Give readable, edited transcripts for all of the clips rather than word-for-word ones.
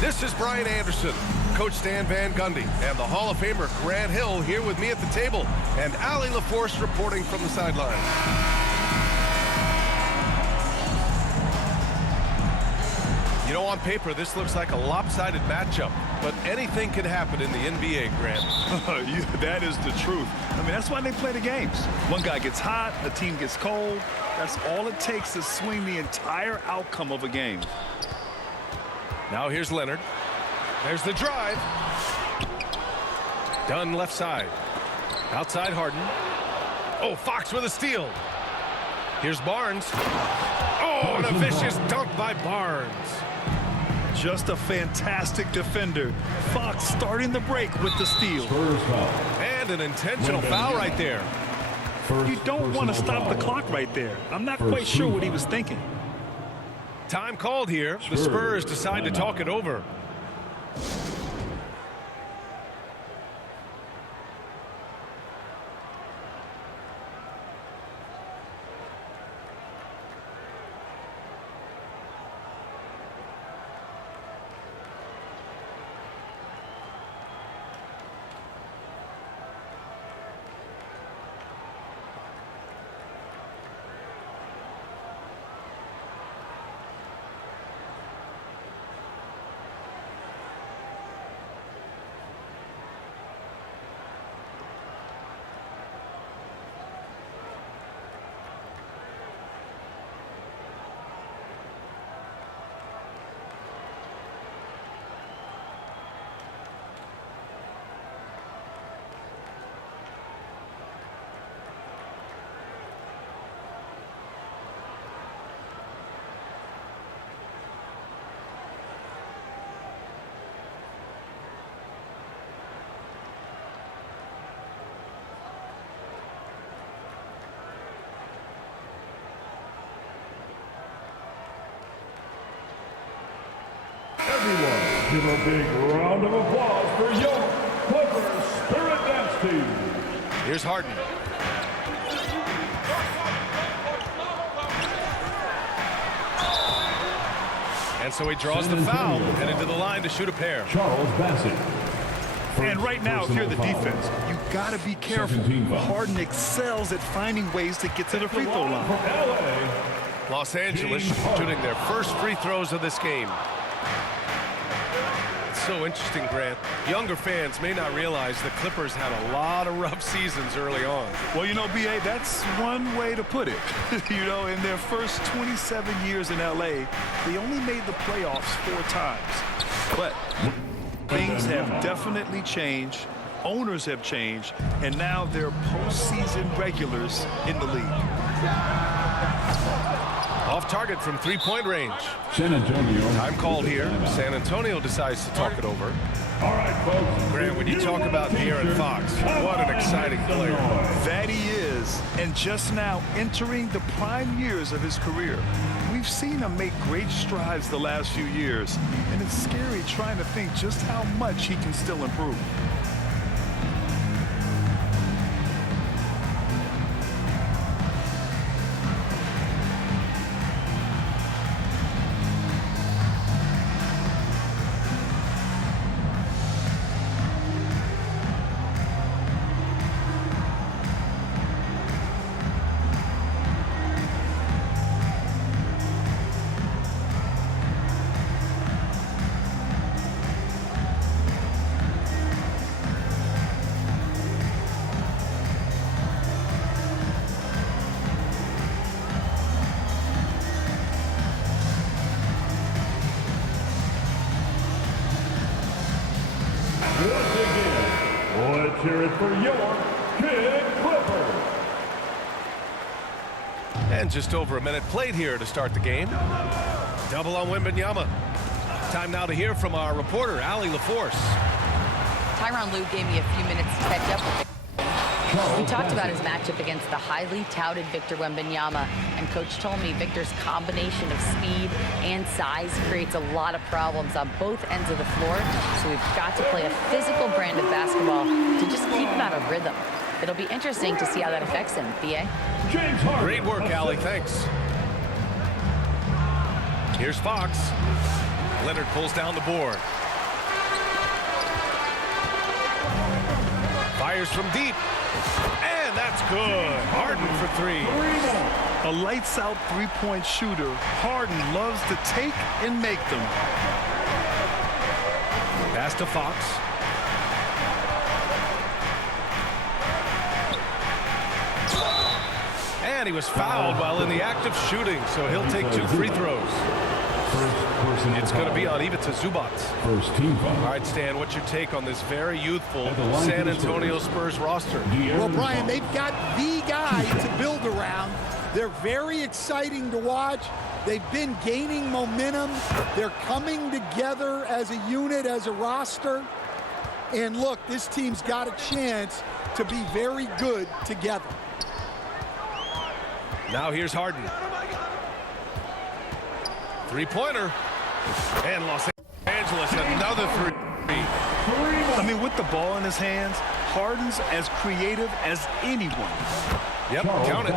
This is Brian Anderson, Coach Stan Van Gundy, and the Hall of Famer Grant Hill here with me at the table, and Allie LaForce reporting from the sideline. You know, on paper, this looks like a lopsided matchup, but anything can happen in the NBA, Grant. That is the truth. I mean, that's why they play the games. One guy gets hot, a team gets cold. That's all it takes to swing the entire outcome of a game. Now here's Leonard. There's the drive. Dunn left side. Outside Harden. Oh, Fox with a steal. Here's Barnes. Oh, and a vicious dunk by Barnes. Just a fantastic defender. Fox starting the break with the steal. And an intentional foul right there. You don't want to stop the clock right there. I'm not quite sure what he was thinking. Time called here. The Spurs decide to talk it over. Everyone, give a big round of applause for your Clippers Spirit Dance Team. Here's Harden. And so he draws the foul, headed to the line to shoot a pair. Charles Bassett. And right now, if you're the defense, you got to be careful. Harden excels at finding ways to get to the free throw line. Los Angeles shooting their first free throws of this game. It's so interesting, Grant. Younger fans may not realize the Clippers had a lot of rough seasons early on. Well, you know, B.A., that's one way to put it. You know, in their first 27 years in L.A., they only made the playoffs 4 times. But things have definitely changed. Owners have changed. And now they're postseason regulars in the league. Off target from three-point range. San Antonio. Time called here. San Antonio decides to talk it over. All right, folks. Grant, when you talk about De'Aaron Fox, what an exciting player. That he is. And just now entering the prime years of his career. We've seen him make great strides the last few years. And it's scary trying to think just how much he can still improve. Once again, let's hear it for your Kid Clippers. And just over a minute played here to start the game. Double on Wembanyama. Time now to hear from our reporter, Allie LaForce. Tyronn Lue gave me a few minutes to catch up with him. We talked about his matchup against the highly touted Victor Wembanyama, and Coach told me Victor's combination of speed and size creates a lot of problems on both ends of the floor, so we've got to play a physical brand of basketball to just keep him out of rhythm. It'll be interesting to see how that affects him, B.A. Great work, Allie. Thanks. Here's Fox. Leonard pulls down the board. Fires from deep. And that's good. Harden for three. A lights-out three-point shooter. Harden loves to take and make them. Pass to Fox. And he was fouled while in the act of shooting, so he'll take 2 free throws. It's going to be on Ivica Zubac. First team foul. All right, Stan, what's your take on this very youthful San Antonio Spurs roster? Well, Brian, they've got the guy to build around. They're very exciting to watch. They've been gaining momentum. They're coming together as a unit, as a roster. And look, this team's got a chance to be very good together. Now here's Harden. Three-pointer. And Los Angeles, another three. I mean, with the ball in his hands, Harden's as creative as anyone. Yep, count it.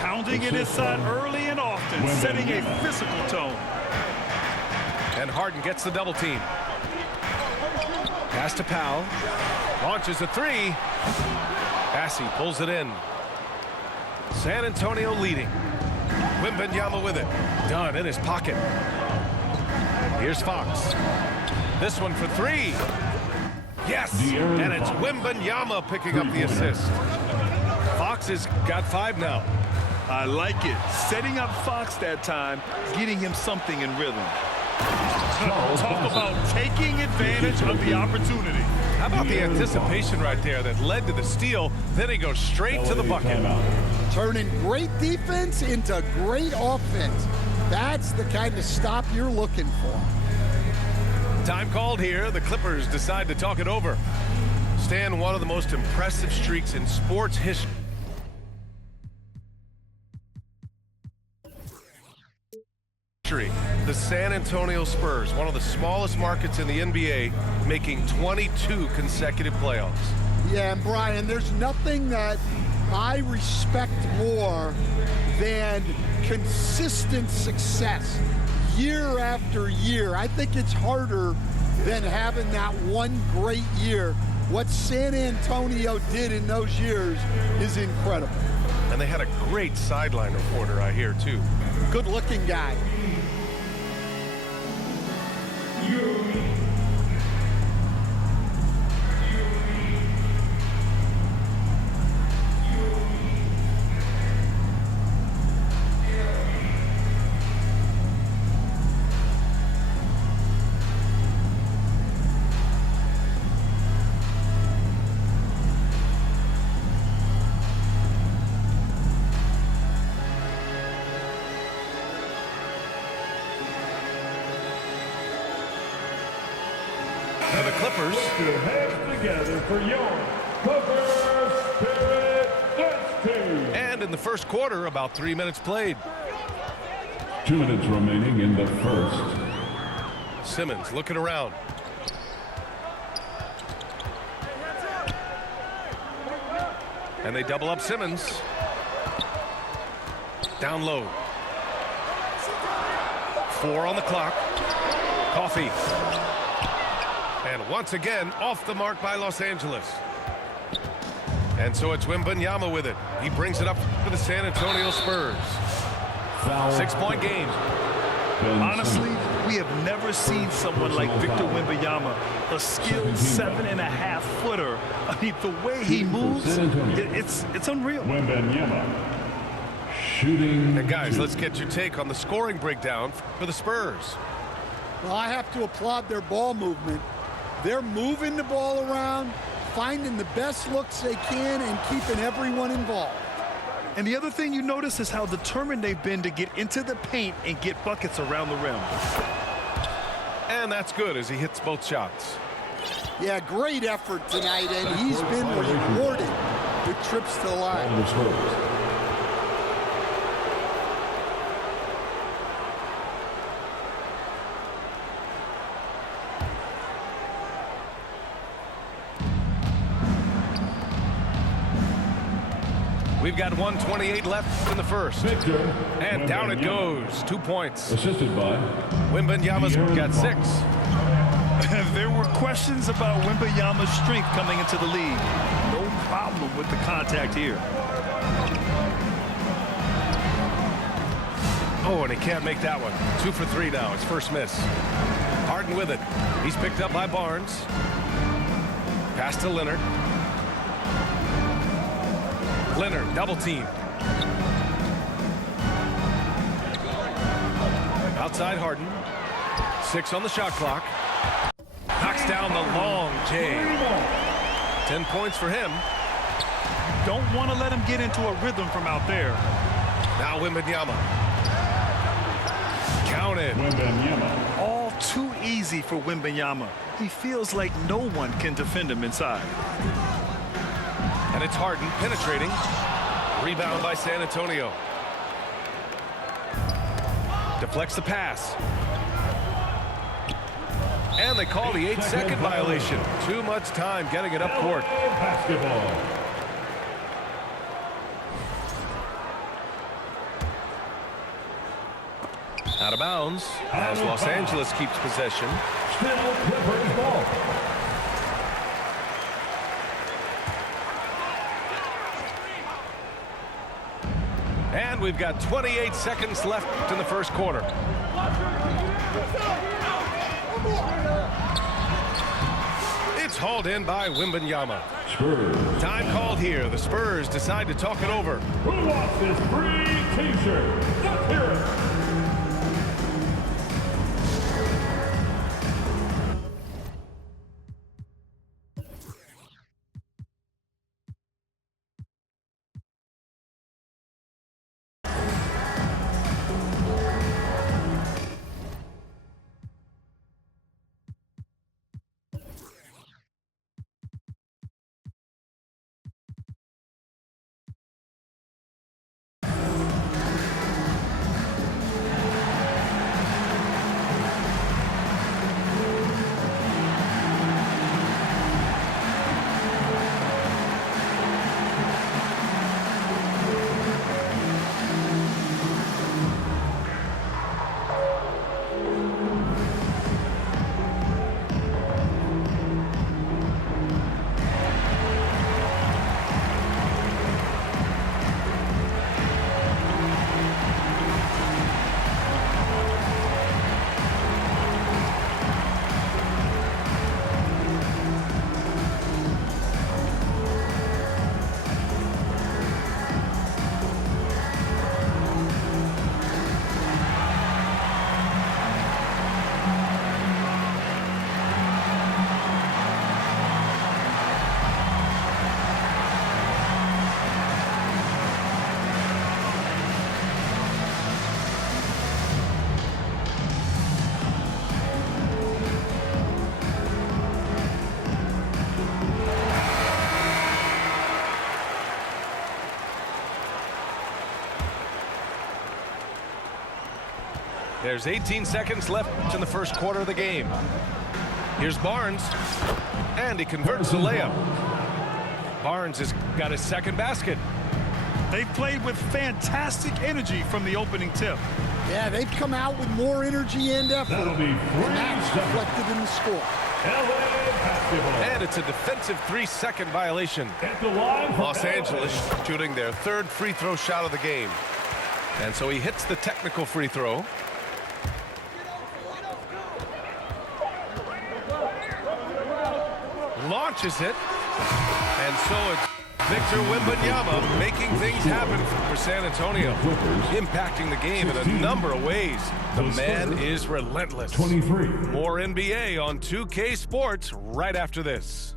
Pounding it inside early and often, setting a physical tone. And Harden gets the double team. Pass to Powell. Launches a three. Bassey pulls it in. San Antonio leading. Wembanyama with it. Done in his pocket. Here's Fox. This one for three. Yes! And it's Wembanyama picking up the assist. Fox has got 5 now. I like it. Setting up Fox that time, getting him something in rhythm. Talk about taking advantage of the opportunity. How about the anticipation right there that led to the steal? Then he goes straight to the bucket. Turning great defense into great offense. That's the kind of stop you're looking for. Time called here. The Clippers decide to talk it over. Stan, one of the most impressive streaks in sports history. The San Antonio Spurs, one of the smallest markets in the NBA, making 22 consecutive playoffs. Yeah, and Brian, there's nothing that I respect more than consistent success year after year. I think it's harder than having that one great year. What San Antonio did in those years is incredible. And they had a great sideline reporter, I hear, too. Good-looking guy. The Clippers. Put your hands together for your Clippers Spirit Dance Team. And in the first quarter, about 3 minutes played. 2 minutes remaining in the first. Simmons looking around. And they double up Simmons. Down low. 4 on the clock. Coffee. And once again, off the mark by Los Angeles. And so it's Wembanyama with it. He brings it up for the San Antonio Spurs. 6-point game. Honestly, we have never seen someone like Victor Wembanyama, a skilled 7.5-footer. I mean, the way he moves, it's unreal. Wembanyama shooting. And guys, let's get your take on the scoring breakdown for the Spurs. Well, I have to applaud their ball movement. They're moving the ball around, finding the best looks they can, and keeping everyone involved. And the other thing you notice is how determined they've been to get into the paint and get buckets around the rim. And that's good as he hits both shots. Yeah, great effort tonight, and he's been rewarded with trips to the line. We've got 1:28 left in the first. Victor And down it Wembanyama. goes. 2 points. Assisted by Wembanyama's got 6. There were questions about Wembanyama's strength coming into the league. No problem with the contact here. Oh, and he can't make that one. 2 for 3 now. His first miss. Harden with it. He's picked up by Barnes. Pass to Leonard. Leonard, double team. Outside Harden. 6 on the shot clock. Knocks down the long J. 10 points for him. Don't want to let him get into a rhythm from out there. Now Wembanyama. Counted. Wembanyama. All too easy for Wembanyama. He feels like no one can defend him inside. And it's Harden penetrating. Rebound by San Antonio. Deflects the pass. And they call the 8-second violation. Too much time getting it up court. Basketball. Out of bounds as Los Angeles keeps possession. Still Clippers ball. And we've got 28 seconds left in the first quarter. It's hauled in by Wembanyama. Spurs. Time called here. The Spurs decide to talk it over. Who wants this free t-shirt? Let's hear it. There's 18 seconds left in the first quarter of the game. Here's Barnes, and he converts the layup. Barnes has got his second basket. They've played with fantastic energy from the opening tip. Yeah, they've come out with more energy and effort. That'll be And that's 3 seconds. reflected in the score. LA basketball. And it's a defensive 3-second violation. At the line for Los LA. Angeles shooting their third free throw shot of the game. And so he hits the technical free throw. Launches it. And so it's Victor Wembanyama making things happen for San Antonio. Impacting the game in a number of ways. The man is relentless. 23. More NBA on 2K Sports right after this.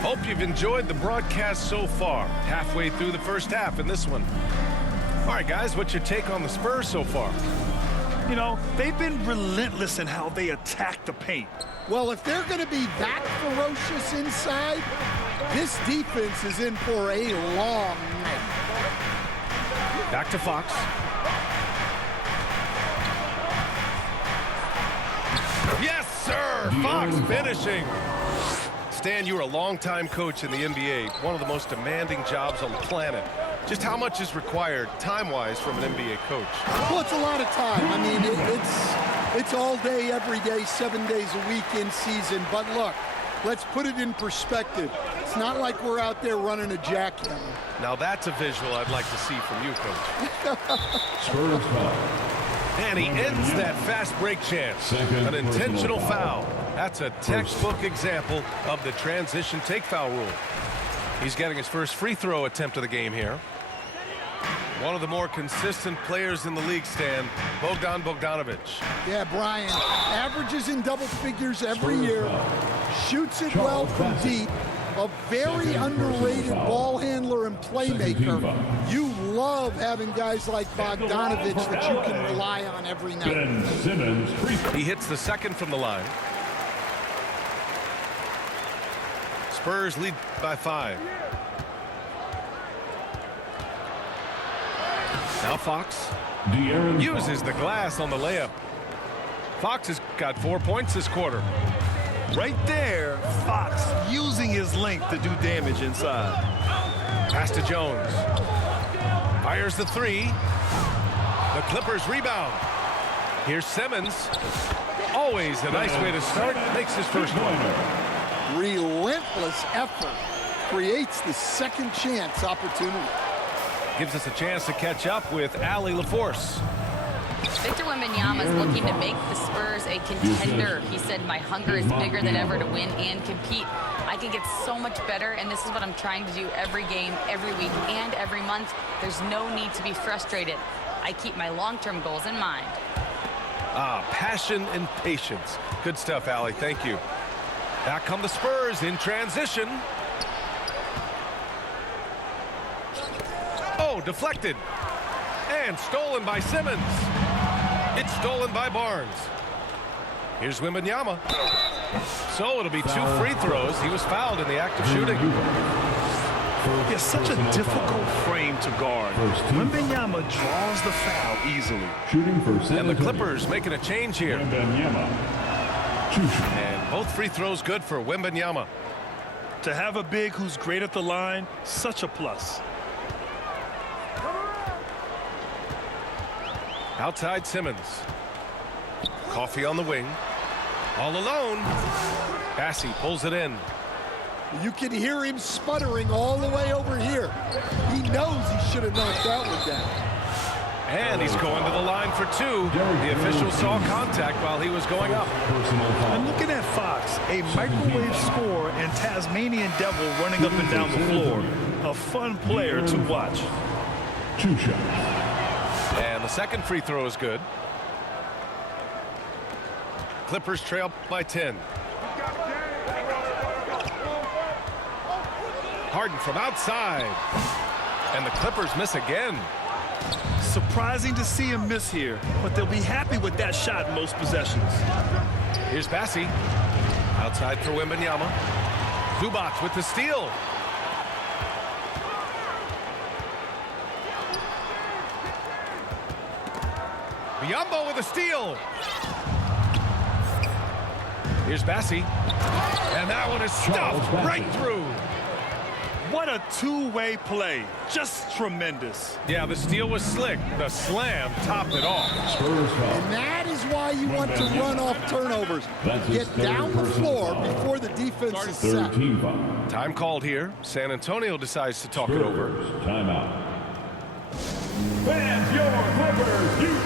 Hope you've enjoyed the broadcast so far. Halfway through the first half in this one. All right, guys, what's your take on the Spurs so far? You know, they've been relentless in how they attack the paint. Well, if they're going to be that ferocious inside, this defense is in for a long night. Back to Fox. Yes, sir! jumper. Fox finishing. Stan, you were a longtime coach in the NBA, one of the most demanding jobs on the planet. Just how much is required time-wise from an NBA coach? Well, it's a lot of time. I mean, it's all day, every day, 7 days a week in season. But look, let's put it in perspective. It's not like we're out there running a jackhammer. Now that's a visual I'd like to see from you, Coach. Spurs foul. And he ends that fast break chance. An intentional foul. That's a textbook example of the transition take foul rule. He's getting his first free throw attempt of the game here. One of the more consistent players in the league, Stan, Bogdan Bogdanovic. Yeah, Brian, averages in double figures every year, shoots it well from deep, a very underrated ball handler and playmaker. You love having guys like Bogdanovic that you can rely on every night. Ben Simmons. He hits the second from the line. Spurs lead by 5. Now Fox uses the glass on the layup. Fox has got 4 points this quarter. Right there, Fox using his length to do damage inside. Pass to Jones. Fires the 3. The Clippers rebound. Here's Simmons. Always a nice way to start. Makes his first one. Relentless effort creates the second chance opportunity. Gives us a chance to catch up with Allie LaForce. Victor Wembanyama is looking to make the Spurs a contender. He said, my hunger is bigger than ever to win and compete. I can get so much better, and this is what I'm trying to do every game, every week, and every month. There's no need to be frustrated. I keep my long-term goals in mind. Passion and patience. Good stuff, Allie. Thank you. Back come the Spurs in transition. Oh, deflected. And stolen by Simmons. It's stolen by Barnes. Here's Wembanyama. So it'll be 2 free throws. He was fouled in the act of shooting. It's such a difficult frame to guard. Wembanyama draws the foul easily. Shooting for San And the Antonio. Clippers making a change here. Wembanyama. Two-shot. And both free throws good for Wembanyama. To have a big who's great at the line, such a plus. Outside Simmons. Coffee on the wing. All alone. Bassey pulls it in. You can hear him sputtering all the way over here. He knows he should have knocked that one down. And he's going to the line for 2. The official saw contact while he was going up. Personal foul. I'm looking at Fox, a microwave scorer and Tasmanian devil running up and down the floor. A fun player to watch. 2 shots. And the second free throw is good. Clippers trail by 10. Harden from outside. And the Clippers miss again. Surprising to see him miss here, but they'll be happy with that shot in most possessions. Here's Bassey. Outside for Wembanyama. Zubac with the steal. Biyombo with a steal. Here's Bassey. And that one is stuffed right through. What a two-way play. Just tremendous. Yeah, the steal was slick. The slam topped it off. Spurs foul. And that is why you want to run off turnovers. That's his Get down the third floor personal foul. before the defense is Third set. team foul. Time called here. San Antonio decides to talk it over. Spurs, timeout. Fans, your Clippers,